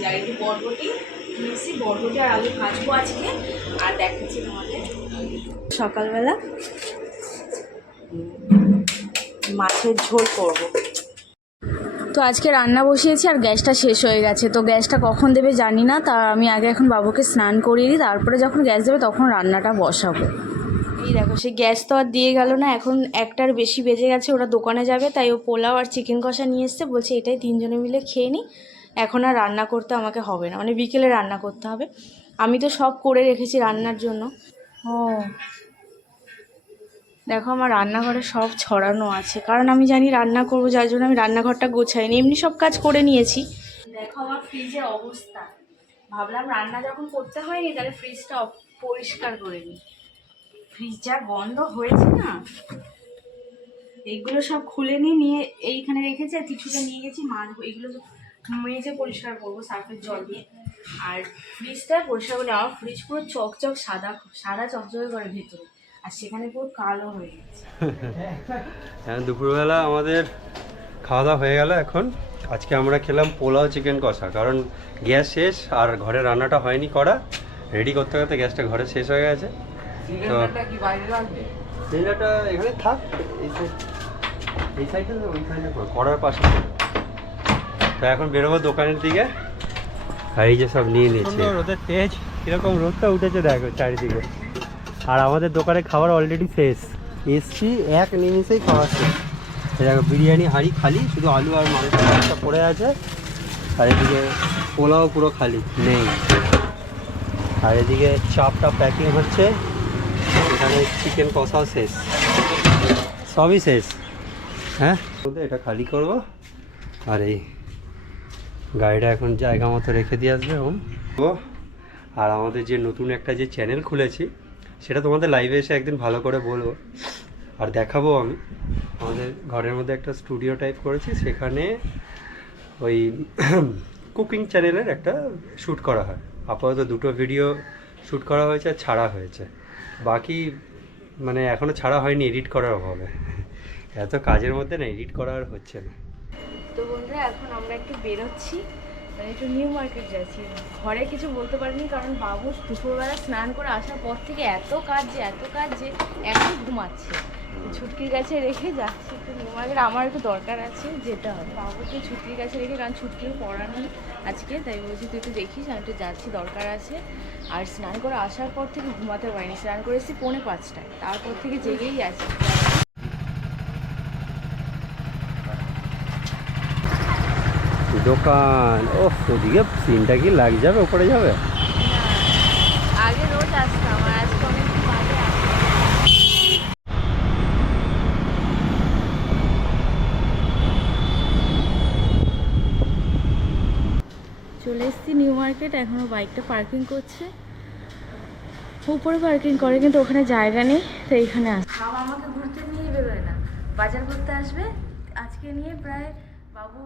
নিয়েছি আর একটু বরবটি নিয়েছি বরবটি আর আলু ভাজবো আজকে আর দেখাচ্ছি তোমাদের। সকালবেলা মাছের ঝোল করব। তো আজকে রান্না বসিয়েছি আর গ্যাসটা শেষ হয়ে গেছে। তো গ্যাসটা কখন দেবে জানি না তা আমি আগে এখন বাবুকে স্নান করিয়ে দিই তারপরে যখন গ্যাস দেবে তখন রান্নাটা বসাবো। এই দেখো সে গ্যাস তো আর দিয়ে গেল না এখন একটার বেশি বেজে গেছে ওরা দোকানে যাবে তাই ও পোলাও আর চিকেন কষা নিয়ে এসছে বলছে এটাই তিনজনে মিলে খেয়ে নিই। এখন আর রান্না করতে আমাকে হবে না। মানে বিকেলে রান্না করতে হবে। আমি তো সব করে রেখেছি রান্নার জন্য। ও। দেখো আমার রান্নাঘরে সব ছড়ানো আছে। কারণ আমি জানি রান্না করব, যার জন্য আমি রান্নাঘরটা গোছাইনি। এমনি সব কাজ করে নিয়েছি। দেখো আমার ফ্রিজের অবস্থা। ভাবলাম রান্না যখন করতে হয়নি, তাহলে ফ্রিজটা পরিষ্কার করে নিই। ফ্রিজ যা গন্ধ হয়েছে না? এইগুলো সব খুলে নিয়ে নিয়ে এইখানে রেখেছি, আর কিছুটা নিয়ে গেছি, মাছ এগুলো মেজে পরিষ্কার করব সার্ফের জল দিয়ে। আর ফ্রিজটা পরিষ্কার করে আমার ফ্রিজ পুরো চকচক সাদা সাদা চকচকে করে ভেতরে। আর সেখানে পুরো কালো হয়ে গেছে। হ্যাঁ দুপুরবেলা আমাদের খাওয়া দাওয়া হয়ে গেল এখন। আজকে আমরা খেলাম পোলাও চিকেন কষা কারণ গ্যাস শেষ আর ঘরে রান্নাটা হয়নি করা। রেডি করতে করতে গ্যাসটা ঘরে শেষ হয়ে গেছে। তো সিলিন্ডারটা এখানে থাক এই সাইড এই সাইডে ওই সাইডে করার পাশে। তো এখন বেরোবো দোকানের দিকে। আর এই যে সব নিয়ে নিচ্ছে। রোদের তেজ কীরকম রোদটা উঠেছে দেখো চারিদিকে। আর আমাদের দোকানে খাবার অলরেডি শেষ। এসছি এক নিমিষেই খাওয়া শেষ। দেখো বিরিয়ানি হাঁড়ি খালি শুধু আলু আর মাংসটা পড়ে আছে। আর এদিকে পোলাও পুরো খালি নেই। আর এদিকে চাপটা প্যাকিং হচ্ছে। এখানে চিকেন কষাও শেষ। সবই শেষ। হ্যাঁ? এটা খালি করব। আর এই গাড়িটা এখন জায়গা মতো রেখে দিয়ে আসবে ওম ও আর আমাদের যে নতুন একটা যে চ্যানেল খুলেছি, সেটা তোমাদের লাইভে এসে একদিন ভালো করে বলব। আর দেখাবো আমি। আমাদের ঘরের মধ্যে একটা স্টুডিও টাইপ করেছি, সেখানে ওই কুকিং চ্যানেলের একটা শ্যুট করা হয়। আপাতত দুটো ভিডিও শ্যুট করা হয়েছে আর ছাড়া হয়েছে। বাকি মানে এখনও ছাড়া হয়নি এডিট করার অভাবে। এত কাজের মধ্যে না এডিট করা আর হচ্ছে না। তো বন্ধুরা, এখন আমরা একটু বেরোচ্ছি। মানে একটু নিউ মার্কেট যাচ্ছি। ঘরে কিছু বলতে পারিনি, কারণ বাবু দুপুরবেলা স্নান করে আসার পর থেকে এত কাজ যে, এত কাজ যে এখন ঘুমাচ্ছে। ছুটকির কাছে রেখে যাচ্ছি একটু নিউ মার্কেট। আমার একটু দরকার আছে যেতে হবে। বাবুকে ছুটকির কাছে রেখে, কারণ ছুটকিও পড়া নেই আজকে, তাই বলছি তুই একটু দেখিস, আমি একটু যাচ্ছি, দরকার আছে। আর স্নান করে আসার পর থেকে ঘুমাতে পারিনি। স্নান করেছি পৌনে পাঁচটায়। তারপর থেকে জেগেই আছি। দোকান। ও ওদিকে সিনটা কি লাগ যাবে ওপরে যাবে? আগে রোজ আসতাম আজকে চলে এসেছি নিউ মার্কেট এখনও বাইকটা পার্কিং করছে। উপরে পার্কিং করে কিন্তু ওখানে জায়গা নেই তো এইখানে আস বাবা আমাকে ঘুরতে নিয়ে বেরোয় না। বাজার করতে আসবে আজকে নিয়ে প্রায় বাবু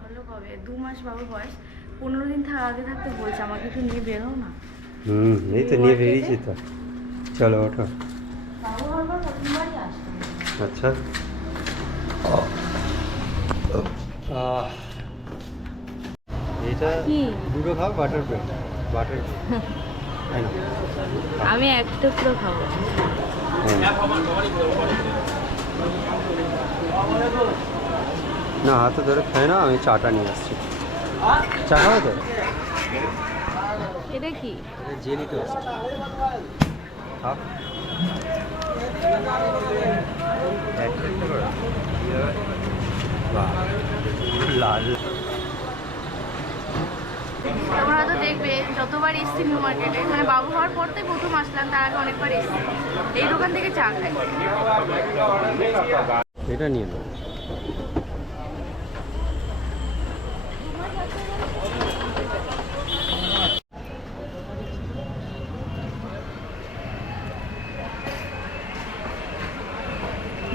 হলো কবে? দু মাস বাবু বয়স। পনেরো দিন থাকা আগে থাকতে বলছে আমাকে একটু নিয়ে বেরো না। হুম এই তো নিয়ে বেরিয়েছি তো। চলো ওঠো। বাবু হওয়ার প্রথমবারই আসবে। আচ্ছা। এটা? দুটো খাও বাটার ব্রেড বাটার আমি এক টুকরো খাব। না হাতে ধরে খাই না আমি চাটা নিয়ে আসছি। চা খাও তো? এটা কি? Jelly toast. লাল। তোমরা তো দেখবে যতবার এসছি নিউ মার্কেটে মানে বাবু হওয়ার পর থেকে প্রথম আসলাম তার আগে অনেকবার এসছি। এই দোকান থেকে চা খাই। এটা নিয়ে নাও।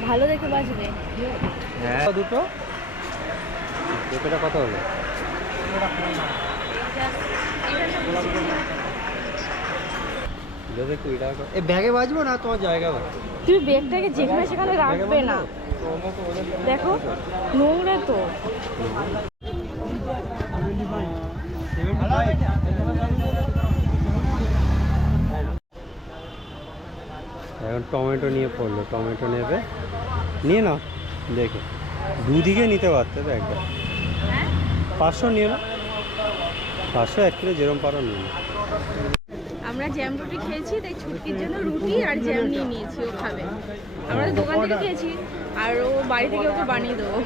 ভালো দেখে বাজবে হ্যাঁ। দুটো? দুটোটা কত হলো। এ ব্যাগে বাজবো না তোমার জায়গা তুমি ব্যাগটাকে যেখানে সেখানে রাখবে না। দেখো নোংরা তো। এখন টমেটো নিয়ে পড়ল টমেটো নেবে। নিয়ে নাও দেখে। দুদিকে নিতে পারতে তো একবার পাঁচশো নিয়ে নাও। পাঁচশো এক কিলো যেরম পারো নিয়ে আমরা জ্যাম রুটি খেয়েছি, তাই ছুটকির জন্য রুটি আর জ্যাম নিয়ে নিয়েছি ও খাবে। আমরা দোকান থেকে খেয়েছি, আর ও বাড়ি থেকে ওকে বানিয়ে দেবো।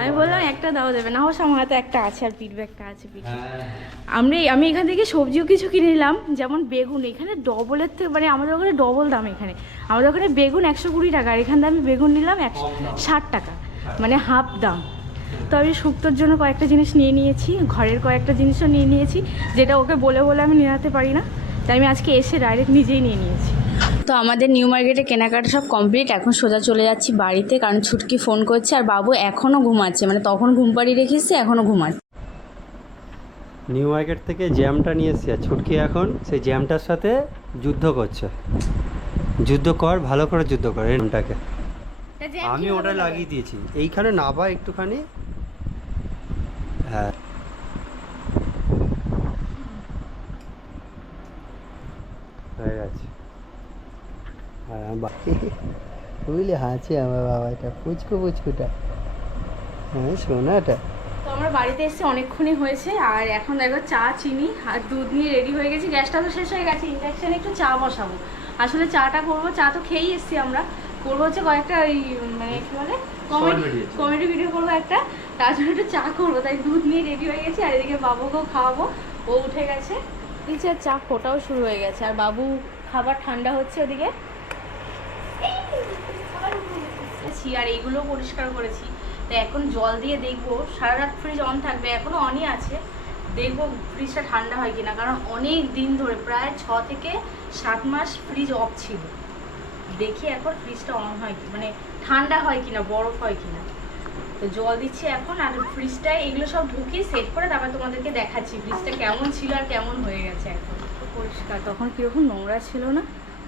আমি বললাম, একটা দাও দেবে। না, হোস, আমার হাতে একটা আছে আর পিঠ ব্যাগটা আছে পিঠ আমি আমি এখান থেকে সবজিও কিছু কিনে নিলাম, যেমন বেগুন। এখানে ডবলের থেকে মানে আমাদের ওখানে ডবল দাম এখানে। আমাদের ওখানে বেগুন একশো কুড়ি টাকা, আর এখানে আমি বেগুন নিলাম একশো ষাট টাকা মানে হাফ দাম। তো আমি শুক্তোর জন্য কয়েকটা জিনিস নিয়ে নিয়েছি ঘরের কয়েকটা জিনিসও নিয়ে নিয়েছি যেটা ওকে বলে বলে আমি নিয়ে পারি না তাই আমি আজকে এসে ডাইরেক্ট নিজেই নিয়ে নিয়েছি। তো আমাদের নিউ মার্কেটে কেনাকাটা সব কমপ্লিট এখন সোজা চলে যাচ্ছি বাড়িতে কারণ ছুটকি ফোন করছে আর বাবু এখনও ঘুমাচ্ছে মানে তখন ঘুম পাড়িয়ে রেখেছে এখনও ঘুমাচ্ছে। নিউ মার্কেট থেকে জ্যামটা নিয়ে এসছি আর ছুটকি এখন সেই জ্যামটার সাথে যুদ্ধ করছে। যুদ্ধ কর ভালো করে যুদ্ধ কর এই জ্যামটাকে। আমি ওটা লাগিয়ে দিয়েছি। এইখানে নাবা একটুখানি হ্যাঁ। বুঝলি হাঁচি আমার বাবাটা, পুচকু পুচকুটা। হ্যাঁ সোনাটা। তো আমরা বাড়িতে এসে অনেকক্ষণই হয়েছে, আর এখন দেখো চা, চিনি আর দুধ নিয়ে রেডি হয়ে গেছি। গ্যাসটা তো শেষ হয়ে গেছে ইন্ডাকশানে একটু চা বসাবো। আসলে চাটা করব, চা তো খেয়েই এসছি আমরা। করব হচ্ছে কয়েকটা ওই মানে কি বলে কমেডি কমেডি ভিডিও করব একটা। তার জন্য একটু চা করব। তাই দুধ নিয়ে রেডি হয়ে গেছি আর এদিকে বাবুকেও খাওয়াবো। ও উঠে গেছে। নিচে চা ফোটাও শুরু হয়ে গেছে। আর বাবু খাবার ঠান্ডা হচ্ছে ওদিকে। আর এইগুলো পরিষ্কার করেছি। তো এখন জল দিয়ে দেখব। সারা রাত ফ্রিজ অন থাকবে। এখনও অনই আছে। দেখব ফ্রিজটা ঠান্ডা হয় কিনা। কারণ অনেক দিন ধরে প্রায় ছ থেকে সাত মাস ফ্রিজ অফ ছিল। দেখি এখন ফ্রিজটা অন হয় কি মানে ঠান্ডা হয় কিনা, বরফ হয় কিনা। তো জল দিচ্ছি এখন, আর ফ্রিজটায় এগুলো সব ঢুকিয়ে সেট করে তারপর তোমাদেরকে দেখাচ্ছি ফ্রিজটা কেমন ছিল আর কেমন হয়ে গেছে এখন। পরিষ্কার, তখন কীরকম নোংরা ছিল না?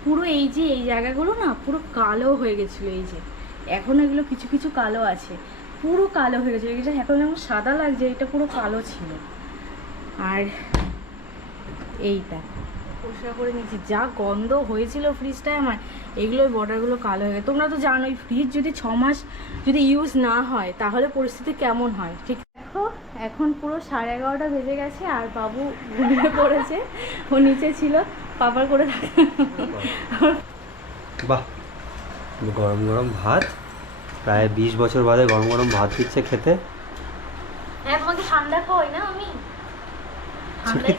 পুরো এই যে, এই জায়গাগুলো না পুরো কালো হয়ে গেছিল এই যে। এখন এগুলো কিছু কিছু কালো আছে। পুরো কালো হয়ে গেছে, এটা এখন যেমন সাদা লাগছে, এটা পুরো কালো ছিল। আর এইটা। পরিষ্কার করে নিয়েছি। যা গন্ধ হয়েছিল ফ্রিজটায় আমার এগুলো বর্ডারগুলো কালো হয়ে গেছে। তোমরা তো জানোই ফ্রিজ যদি ছ মাস যদি ইউজ না হয় তাহলে পরিস্থিতি কেমন হয়? ঠিক দেখো এখন পুরো সাড়ে এগারোটা বেজে গেছে আর বাবু ঘুমিয়ে পড়েছে। ও নিচে ছিল পাপার করে থাকে বাহ গরম গরম ভাত। প্রায় বিশ বছর বাদে গরম গরম ভাত দিচ্ছে খেতে। হ্যাঁ তোমাকে ঠান্ডা খাওয়াই না আমি?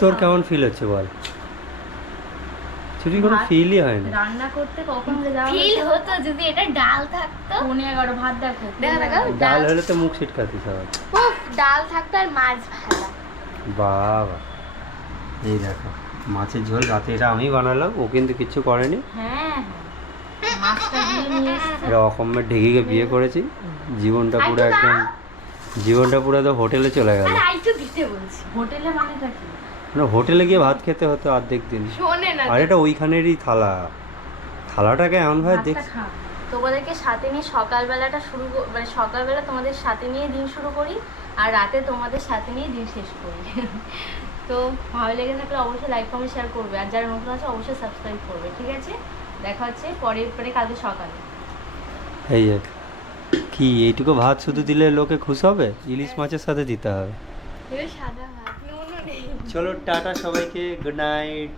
তোর কেমন ফিল হচ্ছে বল? ছুটি কোনো ফিলই হয় না। রান্না করতে কখন যে যাওয়া ফিল হতো? যদি এটা ডাল থাকতো। পৌনে এগারো ভাত দেখো দেখো দেখো ডাল হলে তো মুখ ছিটকাতি সবাই উফ, ডাল থাকতো আর মাছ ভাজা। বাবা এই দেখো মাছের ঝোল রাতে এটা আমি বানালাম ও কিন্তু কিচ্ছু করেনি। হ্যাঁ হ্যাঁ। মাছটা দিয়ে নিয়ে এসছে। এটা অকম্মের ঢেকিকে বিয়ে করেছি জীবনটা পুরো একদম জীবনটা পুরো তো হোটেলে চলে গেল। হোটেলে মানেটা কি? মানে হোটেলে গিয়ে ভাত খেতে হতো অর্ধেক দিন। আর এটা ওইখানেরই থালা। থালাটাকে এমনভাবে দেখ তোমাদেরকে সাথে নিয়ে সকালবেলাটা শুরু মানে সকালবেলা তোমাদের সাথে নিয়ে দিন শুরু করি আর রাতে তোমাদের সাথে নিয়ে দিন শেষ করি। তো ভালো লেগে থাকলে অবশ্যই লাইক কমেন্ট শেয়ার করবে। আর যারা নতুন আছে অবশ্যই সাবস্ক্রাইব করবে ঠিক আছে? দেখা হচ্ছে পরে মানে কালকে সকালে। এই কি এইটুকু ভাত শুধু দিলে লোকে খুশ হবে? ইলিশ মাছের সাথে দিতে হবে। সাদা চলো টাটা সবাইকে গুড নাইট